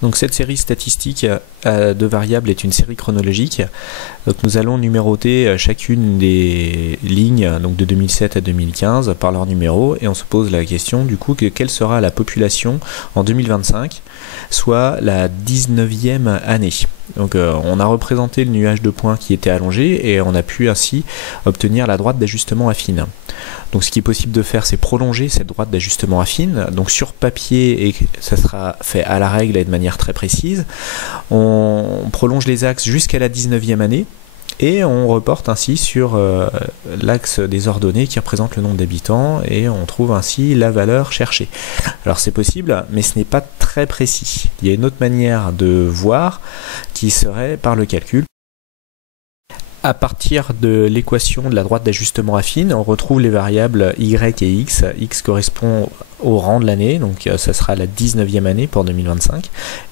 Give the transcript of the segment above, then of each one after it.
Donc cette série statistique de variables est une série chronologique. Donc nous allons numéroter chacune des lignes donc de 2007 à 2015 par leur numéro et on se pose la question du coup quelle sera la population en 2025, soit la 19e année. Donc on a représenté le nuage de points qui était allongé et on a pu ainsi obtenir la droite d'ajustement affine. Donc ce qui est possible de faire, c'est prolonger cette droite d'ajustement affine. Donc sur papier, et ça sera fait à la règle et de manière très précise, on prolonge les axes jusqu'à la 19e année et on reporte ainsi sur l'axe des ordonnées qui représente le nombre d'habitants et on trouve ainsi la valeur cherchée. Alors c'est possible, mais ce n'est pas très précis. Il y a une autre manière de voir qui serait par le calcul. À partir de l'équation de la droite d'ajustement affine, on retrouve les variables y et x. X correspond au rang de l'année, donc ça sera la 19e année pour 2025,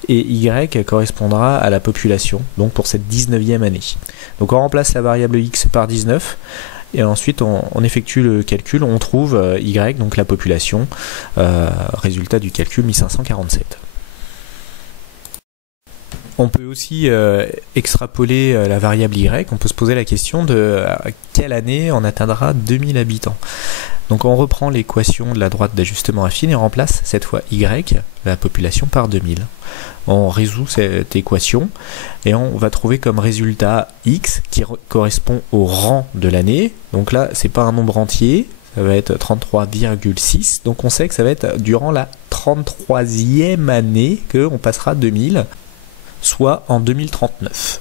et y correspondra à la population, donc pour cette 19e année. Donc on remplace la variable x par 19, et ensuite on effectue le calcul, on trouve y, donc la population, résultat du calcul 1547. On peut aussi extrapoler la variable y, on peut se poser la question de quelle année on atteindra 2000 habitants. Donc on reprend l'équation de la droite d'ajustement affine et on remplace cette fois y, la population, par 2000. On résout cette équation et on va trouver comme résultat x qui correspond au rang de l'année. Donc là, c'est pas un nombre entier, ça va être 33,6. Donc on sait que ça va être durant la 33e année qu'on passera 2000. Soit en 2039.